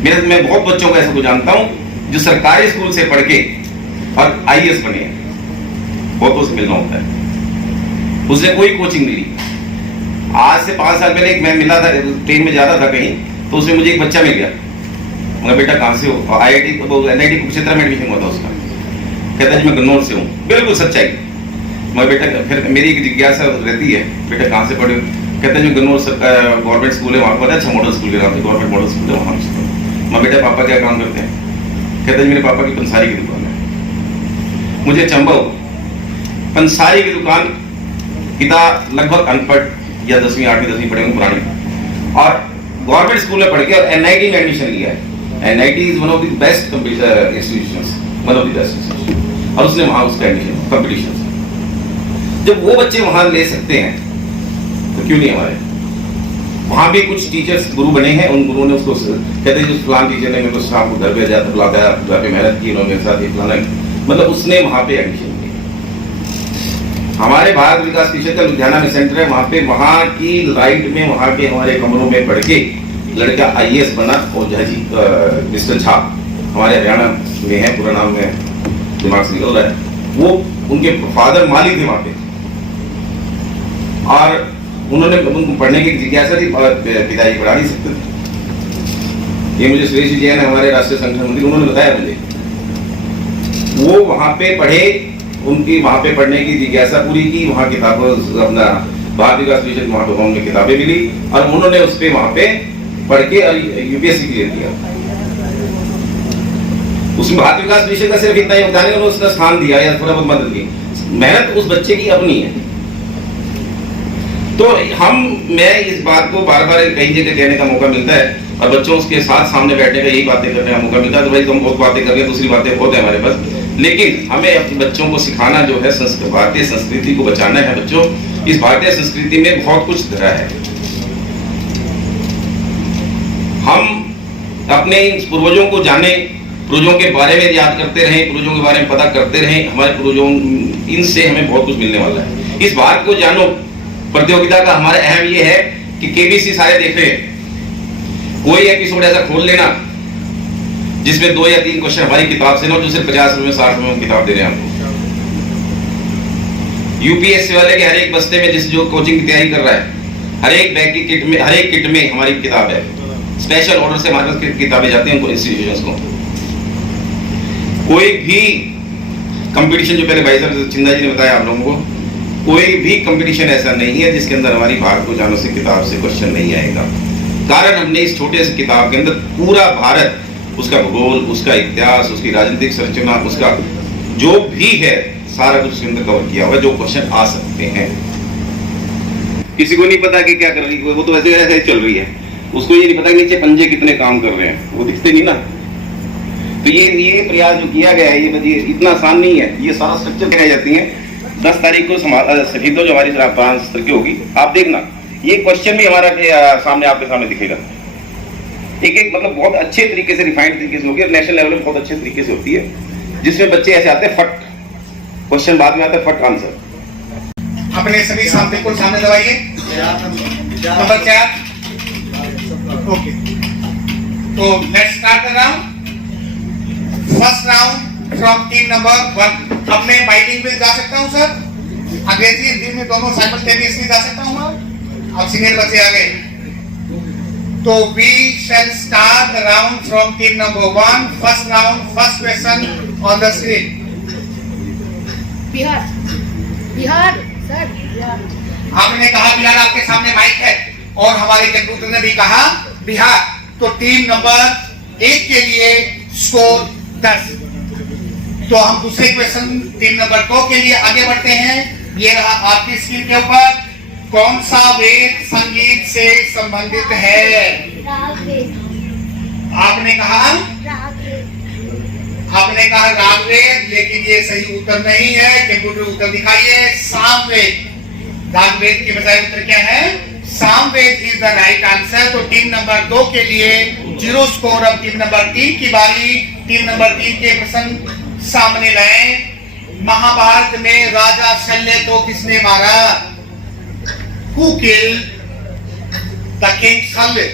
मैं बहुत बच्चों को ऐसे को जानता हूं जो सरकारी स्कूल से पढ़ के और IAS बने हैं, बहुतों से मिलना होता है, उसने कोई कोचिंग नहीं ली। आज से 5 साल पहले एक मैं मिला था, ट्रेन में जा रहा था कहीं, तो उसमें मुझे एक बच्चा मिल गया, मगर बेटा कहाँ से हो? IIT NIT कुरुक्षेत्र में एडमिशन हुआ था उसका। कहता है जी मैं गन्नौर से हूँ। बिल्कुल सच्चाई। मगर बेटा फिर मेरी एक जिज्ञासा रहती है, बेटा कहाँ से पढ़े? कहते हैं जो गन्नौर गवर्नमेंट स्कूल है वहाँ पर, अच्छा मॉडल स्कूल के नाम से, गवर्नमेंट मॉडल स्कूल है वहाँ से। मैं बेटा पापा क्या काम करते हैं? कहते हैं मेरे पापा की पंसारी की दुकान है। मुझे अचंभा हुआ, पंसारी की दुकान, पिता लगभग अनपढ़ या 10वीं 8वीं 10वीं पढ़े होंगे पुरानी, और गवर्नमेंट स्कूल में पढ़ के और NIT में एडमिशन लिया है। NIT is one of the best institutions, one of the best institution, और उसने वहाँ उसका एडमिशन कॉम्पिटिशन। जब वो बच्चे वहाँ ले सकते हैं तो क्यों नहीं हमारे? वहाँ भी कुछ टीचर्स गुरु बने हैं, उन गुरुओं ने उसको कहते हैं जो फलान टीचर ने मेरे को शाम को घर पे जाता बुलाता है, घर पे मेहनत की उन्होंने मेरे साथ, ये फलाना, मतलब उसने वहाँ पे एडमिशन लिया। हमारे भारत विकास परिषद का लुधियाना में सेंटर है, वहाँ पे वहाँ की लाइट में वहाँ के हमारे कमरों में पढ़ के लड़का IAS बना। और जहाजी मिस्टर झा हमारे हरियाणा में है, पूरा नाम में दिमाग से निकल रहा है, वो उनके फादर माली थे वहाँ पे, और उन्होंने उनको पढ़ने की जिज्ञासा थी, पिताजी पढ़ा नहीं सकते थे। ये मुझे सुरेश जैन हमारे राष्ट्रीय संगठन मंत्री, उन्होंने बताया मुझे, वो वहाँ पे पढ़े, उनकी वहाँ पे पढ़ने की जिज्ञासा पूरी की, वहाँ किताबों अपना भारत विकास परिषद वहाँ पे उन्हें किताबें मिली, और उन्होंने उस पर वहाँ पे पढ़ के और UPSC क्लियर किया। उसमें भारत विकास परिषद का सिर्फ इतना योगदान है, उन्होंने उसका स्थान दिया या थोड़ा बहुत मदद की, मेहनत उस बच्चे की अपनी है। तो मैं इस बात को बार बार कई जगह कहने का मौका मिलता है, और बच्चों के साथ सामने बैठने का यही बातें करने का मौका मिलता है, तो भाई तुम बहुत बातें कर रहे हैं, दूसरी बातें बहुत है हमारे पास, लेकिन हमें अपने बच्चों को सिखाना जो है, भारतीय संस्कृति को बचाना है। बच्चों, इस भारतीय संस्कृति में बहुत कुछ धरा है। हम अपने पूर्वजों को जाने, पूर्वजों के बारे में याद करते रहें, पूर्वजों के बारे में पता करते रहें, हमारे पूर्वजों, इनसे हमें बहुत कुछ मिलने वाला है। इस बात को जानो। प्रतियोगिता का हमारा अहम ये है कि KBC सारे देख रहे हैं, कोई एपिसोड ऐसा खोल लेना जिसमें 2 या 3 क्वेश्चन हमारी किताब से ना, जो सिर्फ 50 रुपए 60 रुपए में किताब दे रहे हैं हमको। UPSC वाले के हर एक बस्ते में जिस जो कोचिंग की तैयारी कर रहा है, हर एक बैग की किट में, हर एक किट में हमारी किताब है। स्पेशल ऑर्डर से हमारे पास किताबें जाती हैं उनको, इंस्टीट्यूशंस को। कोई भी कंपटीशन, जो पहले भाई साहब चिंदा जी ने बताया आप लोगों को, कोई भी कंपटीशन ऐसा नहीं है जिसके अंदर हमारी भारत को जानो से किताब से क्वेश्चन नहीं आएगा। कारण हमने इस छोटे से किताब के अंदर पूरा भारत, उसका भूगोल, उसका इतिहास, उसकी राजनीतिक संरचना, उसका जो भी है सारा कुछ उसके अंदर कवर किया हुआ है, जो क्वेश्चन आ सकते हैं। किसी को नहीं पता कि क्या कर रही है, वो तो वैसे ऐसे चल रही है, उसको ये नहीं पता कि नीचे पंजे कितने काम कर रहे हैं, वो दिखते नहीं ना। तो ये प्रयास जो किया गया है, ये इतना आसान नहीं है। ये सारा स्ट्रक्चर कराई जाती है। 10 तारीख को शहीदों जो हमारी स्तर की होगी, आप देखना ये क्वेश्चन भी हमारा सामने आपके सामने दिखेगा। एक मतलब बहुत अच्छे तरीके से, रिफाइंड तरीके से होगी, नेशनल लेवल में बहुत अच्छे तरीके से होती है, जिसमें बच्चे ऐसे आते हैं फट क्वेश्चन, बाद में आता है फट आंसर। अपने सभी बिल्कुल सामने दबाइए। नंबर 4। ओके, तो let's start the round. First round from team number 1। अब मैं बाइलिंगुअल जा सकता हूं सर, अंग्रेजी हिंदी में दोनों साइमल्टेनियसली जा सकता हूं मैं। अब सीनियर बच्चे आ गए, तो we shall start the round from team number 1। First round, first question on the screen. Bihar, Bihar sir, Bihar. आपने कहा बिहार, आपके सामने माइक है, और हमारे कंप्यूटर ने भी कहा बिहार। तो टीम नंबर 1 के लिए स्कोर 10। तो हम दूसरे क्वेश्चन टीम नंबर 2 के लिए आगे बढ़ते हैं। ये रहा आपकी स्क्रीन के ऊपर। कौन सा वेद संगीत से संबंधित है? आपने कहा रागवेद, लेकिन ये सही उत्तर नहीं है। कंप्यूटर उत्तर दिखाइए। सामवेद। रागवेद के बजाय उत्तर क्या है? Samaveda is the right answer. तो टीम नंबर 2 के लिए 0 स्कोर। अब टीम नंबर 3 की बारी। टीम नंबर 3 के प्रश्न सामने लाए। महाभारत में राजा शल्य को किसने मारा? Who killed the king Shalya?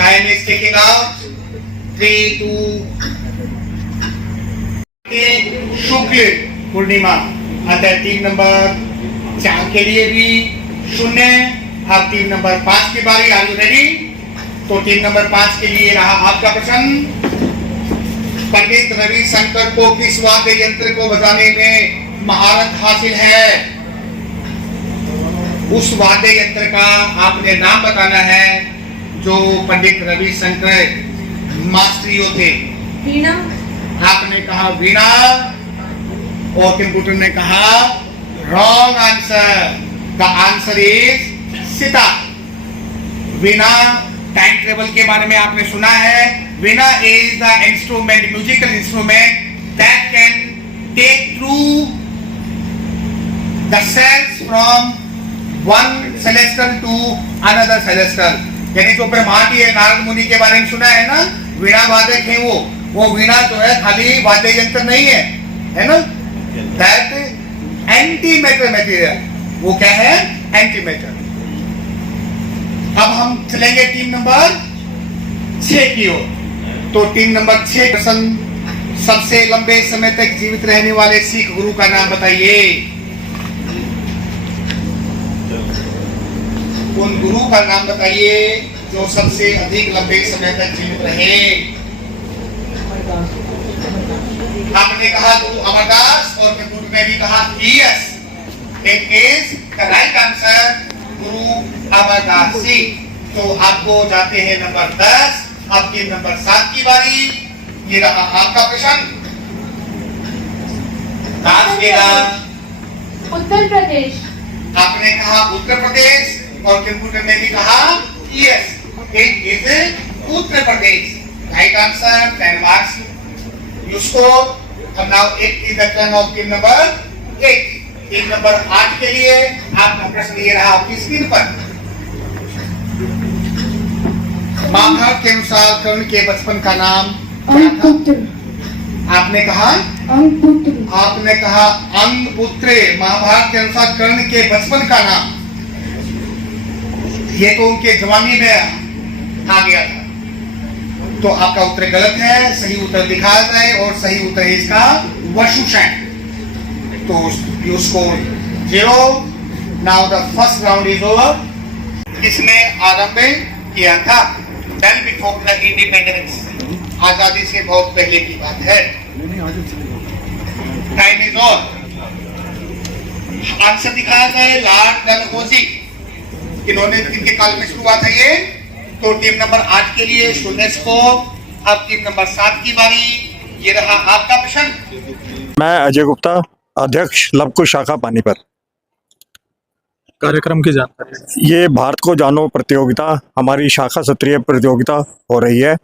Time is ticking out. 3, 2. शुक्ल पूर्णिमा अतः टीम नंबर 4 के लिए भी 0। अब टीम नंबर 5 की बारी। Are you ready? तो टीम नंबर 5 के लिए रहा आपका प्रश्न। पंडित रविशंकर को किस वाद्य यंत्र को बजाने में महारत हासिल है? उस वाद्य यंत्र का आपने नाम बताना है जो पंडित रविशंकर मास्टरियो थे। वीणा। आपने कहा वीणा और कंप्यूटर ने कहा wrong answer. The answer is sitar. Veena time table के बारे में आपने सुना है। Veena is the instrument, musical instrument that can take through the cells from one celestial to another celestial. यानी जो ब्रह्मांडीय नारद मुनि के बारे में सुना है ना, वीणा वादक है वो वीणा जो है खाली वाद्य यंत्र नहीं है ना। दैट एंटी मैटर मटेरियल, वो क्या है? Anti matter. अब हम चलेंगे टीम नंबर 6 की ओर। तो टीम नंबर 6 प्रश्न, सबसे लंबे समय तक जीवित रहने वाले सिख गुरु का नाम बताइए। उन गुरु का नाम बताइए जो सबसे अधिक लंबे समय तक जीवित रहे। आपने कहा गुरु अमरदास और कंप्यूटर ने भी कहा yes, it is the right answer, गुरु अमरदास जी। तो आपको जाते हैं नंबर 10। अब टीम नंबर 7 की बारी। ये रहा आपका प्रश्न। उत्तर प्रदेश। आपने कहा उत्तर प्रदेश और कंप्यूटर ने भी कहा yes, it is Uttar Pradesh. Right answer, 10 marks. You score. And now it is the turn of team number 8. Team number 8 के लिए आपका प्रश्न ये रहा आपकी स्क्रीन पर। महाभारत के अनुसार कर्ण के बचपन का नाम क्या था? आपने कहा अंगपुत्र। आपने कहा अंगपुत्र। महाभारत के अनुसार कर्ण के बचपन का नाम, ये तो उनके जवानी में आ गया था। तो आपका उत्तर गलत है। सही उत्तर दिखा जाए और सही उत्तर है इसका वशुषैन। तो you score 0। Now the first round is over. किसने आरंभ किया था? वेल बिफोर द इंडिपेंडेंस, आजादी से बहुत पहले की बात है। Time is on. आंसर दिखाया जाए लॉर्ड डलहौजी। इन्होंने किनके काल में शुरुआत है ये? तो टीम नंबर 8 के लिए 0 स्कोर। अब टीम नंबर 7 की बारी। ये रहा आपका प्रश्न। मैं अजय गुप्ता, अध्यक्ष लवकुश शाखा पानीपत। कार्यक्रम की जानकारी। ये भारत को जानो प्रतियोगिता हमारी शाखा स्तरीय प्रतियोगिता हो रही है।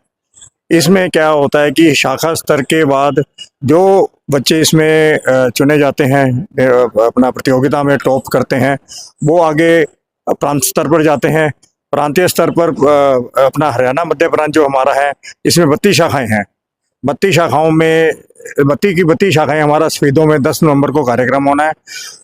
इसमें क्या होता है कि शाखा स्तर के बाद जो बच्चे इसमें चुने जाते हैं, अपना प्रतियोगिता में टॉप करते हैं, वो आगे प्रांत स्तर पर जाते हैं। प्रांतीय स्तर पर अपना हरियाणा मध्य प्रांत जो हमारा है, इसमें 32 शाखाएं हैं। 32 शाखाओं में 32 शाखाएं हमारा स्पीडो में 10 नवंबर को कार्यक्रम होना है।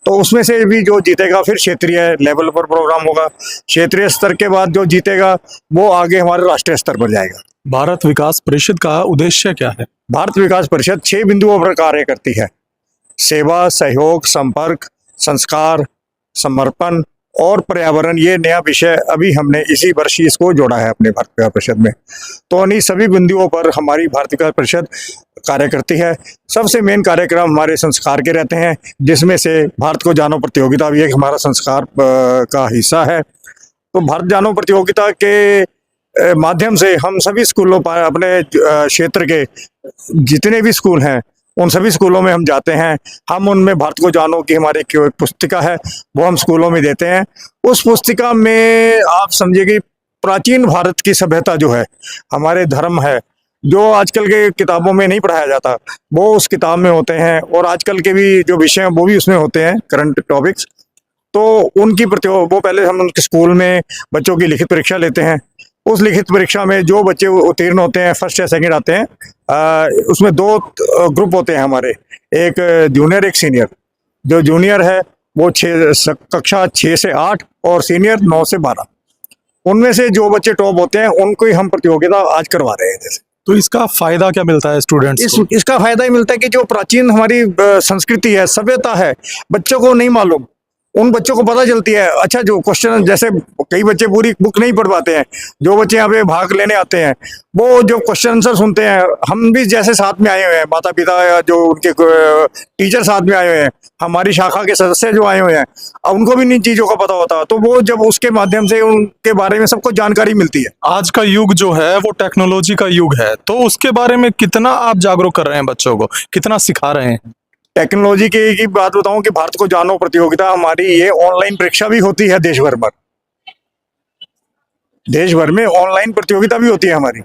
तो उसमें से भी जो जीतेगा फिर क्षेत्रीय लेवल पर प्रोग्राम होगा। क्षेत्रीय स्तर के बाद जो जीतेगा वो आगे हमारे राष्ट्रीय स्तर पर जाएगा। भारत विकास परिषद का उद्देश्य क्या है? भारत विकास परिषद 6 बिंदुओं पर कार्य करती है। सेवा, सहयोग, संपर्क, संस्कार, समर्पण और पर्यावरण। ये नया विषय अभी हमने इसी वर्ष ही इसको जोड़ा है अपने भारत विकास परिषद में। तो इन्हीं सभी बिंदुओं पर हमारी भारत विकास परिषद कार्य करती है। सबसे मेन कार्यक्रम हमारे संस्कार के रहते हैं, जिसमें से भारत को जानो प्रतियोगिता भी एक हमारा संस्कार का हिस्सा है। तो भारत जानो प्रतियोगिता के माध्यम से हम सभी स्कूलों पर, अपने क्षेत्र के जितने भी स्कूल हैं, उन सभी स्कूलों में हम जाते हैं। हम उनमें भारत को जानो की हमारी एक पुस्तिका है, वो हम स्कूलों में देते हैं। उस पुस्तिका में आप समझिए कि प्राचीन भारत की सभ्यता जो है, हमारे धर्म है, जो आजकल के किताबों में नहीं पढ़ाया जाता, वो उस किताब में होते हैं। और आजकल के भी जो विषय हैं वो भी उसमें होते हैं, करंट टॉपिक्स। तो उनकी वो पहले हम उनके स्कूल में बच्चों की लिखित परीक्षा लेते हैं। उस लिखित परीक्षा में जो बच्चे उत्तीर्ण होते हैं, फर्स्ट या सेकंड आते हैं, उसमें 2 ग्रुप होते हैं हमारे, एक जूनियर एक सीनियर। जो जूनियर है वो कक्षा 6 से 8 और सीनियर 9 से 12। उनमें से जो बच्चे टॉप होते हैं उनको ही हम प्रतियोगिता आज करवा रहे हैं। जैसे तो इसका फायदा क्या मिलता है स्टूडेंट्स को? इसका फायदा ही मिलता है कि जो प्राचीन हमारी संस्कृति है, सभ्यता है, बच्चों को नहीं मालूम, उन बच्चों को पता चलती है। अच्छा, जो क्वेश्चन, जैसे कई बच्चे पूरी बुक नहीं पढ़ पाते हैं, जो बच्चे यहाँ पे भाग लेने आते हैं वो जो क्वेश्चन आंसर सुनते हैं, हम भी जैसे साथ में आए हुए हैं, माता पिता या जो उनके टीचर साथ में आए हुए हैं, हमारी शाखा के सदस्य जो आए हुए हैं, अब उनको भी इन चीज़ों का पता होता है, तो वो जब उसके माध्यम से उनके बारे में सबको जानकारी मिलती है। आज का युग जो है वो टेक्नोलॉजी का युग है, तो उसके बारे में कितना आप जागरूक कर रहे हैं बच्चों को, कितना सिखा रहे हैं? टेक्नोलॉजी की बात बताऊं कि भारत को जानो प्रतियोगिता हमारी, ये ऑनलाइन परीक्षा भी होती है देश भर में ऑनलाइन प्रतियोगिता भी होती है हमारी।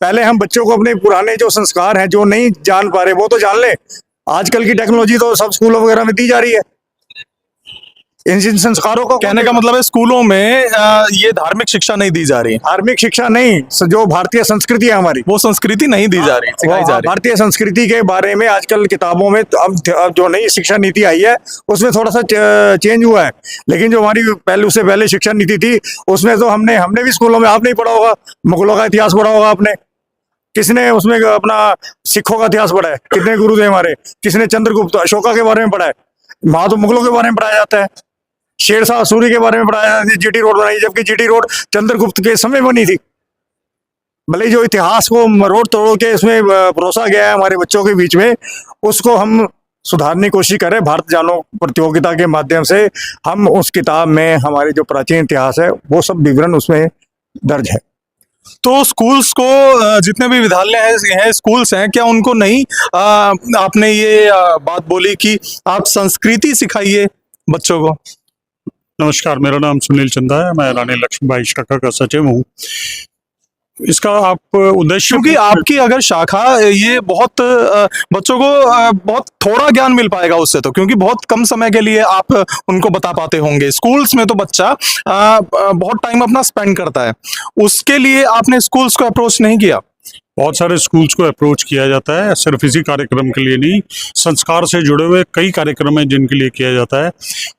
पहले हम बच्चों को अपने पुराने जो संस्कार हैं, जो नहीं जान पा रहे, वो तो जान ले। आजकल की टेक्नोलॉजी तो सब स्कूलों वगैरह में दी जा रही है। इन संस्कारों को कहने का मतलब है स्कूलों में ये धार्मिक शिक्षा नहीं दी जा रही, धार्मिक शिक्षा नहीं, जो भारतीय संस्कृति है हमारी, वो संस्कृति नहीं दी जा रही, सिखाई जा रही। भारतीय संस्कृति के बारे में आजकल किताबों में अब जो नई शिक्षा नीति आई है उसमें थोड़ा सा चेंज हुआ है, लेकिन जो हमारी उससे पहले शिक्षा नीति थी उसमें तो हमने भी स्कूलों में, आप नहीं पढ़ा होगा, मुगलों का इतिहास पढ़ा होगा आपने, किसने उसमें अपना सिखों का इतिहास पढ़ा है, कितने गुरु थे हमारे, किसने चंद्रगुप्त अशोका के बारे में पढ़ा है, वहां तो मुगलों के बारे में पढ़ाया जाता है, शेरशाह सूरी के बारे में पढ़ाया जाता है, जीटी रोड बनाई, जबकि जीटी रोड चंद्रगुप्त के समय बनी थी। भले जो इतिहास को मरोड़ तोड़ के इसमें परोसा गया है हमारे बच्चों के बीच में, उसको हम सुधारने की कोशिश करें। भारत जानो प्रतियोगिता के माध्यम से हम उस किताब में हमारे जो प्राचीन इतिहास है वो सब विवरण उसमें दर्ज है। तो स्कूल्स को, जितने भी विद्यालय हैं स्कूल्स हैं, क्या उनको नहीं आपने ये बात बोली कि आप संस्कृति सिखाइए बच्चों को? नमस्कार, मेरा नाम सुनील चंदा है, मैं रानी लक्ष्मीबाई शाखा का सचिव हूँ। इसका आप उद्देश्य, क्योंकि आपकी अगर शाखा, ये बहुत बच्चों को बहुत थोड़ा ज्ञान मिल पाएगा उससे, तो क्योंकि बहुत कम समय के लिए आप उनको बता पाते होंगे। स्कूल्स में तो बच्चा बहुत टाइम अपना स्पेंड करता है, उसके लिए आपने स्कूल्स को अप्रोच नहीं किया? बहुत सारे स्कूल्स को अप्रोच किया जाता है, सिर्फ इसी कार्यक्रम के लिए नहीं, संस्कार से जुड़े हुए कई कार्यक्रम हैं जिनके लिए किया जाता है।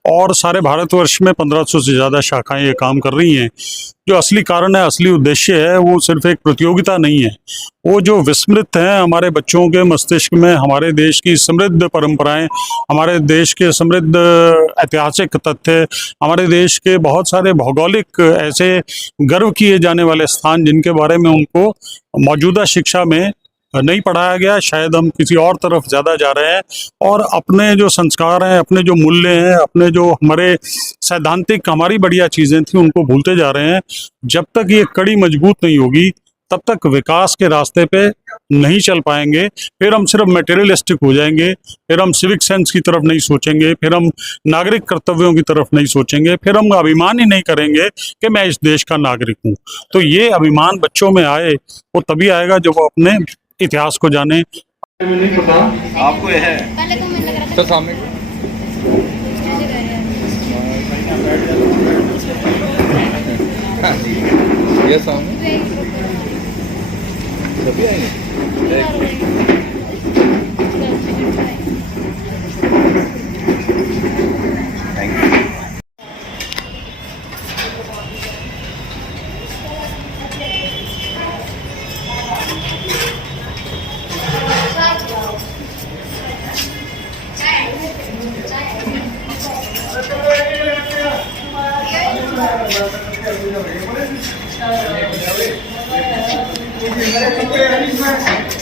और सारे भारतवर्ष में 1500 से ज़्यादा शाखाएं ये काम कर रही हैं। जो असली कारण है, असली उद्देश्य है, वो सिर्फ एक प्रतियोगिता नहीं है, वो जो विस्मृत हैं हमारे बच्चों के मस्तिष्क में, हमारे देश की समृद्ध परंपराएं, हमारे देश के समृद्ध ऐतिहासिक तथ्य, हमारे देश के बहुत सारे भौगोलिक ऐसे गर्व किए जाने वाले स्थान जिनके बारे में उनको मौजूदा शिक्षा में नहीं पढ़ाया गया। शायद हम किसी और तरफ ज़्यादा जा रहे हैं और अपने जो संस्कार हैं, अपने जो मूल्य हैं, अपने जो हमारे सैद्धांतिक हमारी बढ़िया चीज़ें थी उनको भूलते जा रहे हैं। जब तक ये कड़ी मजबूत नहीं होगी तब तक विकास के रास्ते पे नहीं चल पाएंगे। फिर हम सिर्फ मटेरियलिस्टिक हो जाएंगे, फिर हम सिविक सेंस की तरफ नहीं सोचेंगे, फिर हम नागरिक कर्तव्यों की तरफ नहीं सोचेंगे, फिर हम अभिमान ही नहीं करेंगे कि मैं इस देश का नागरिक हूँ। तो ये अभिमान बच्चों में आए, वो तभी आएगा जब वो अपने इतिहास को जाने। नहीं पता आपको यह है पहले तो मुझे लग रहा था तो सामने ये सामने सभी आएंगे। Thank you.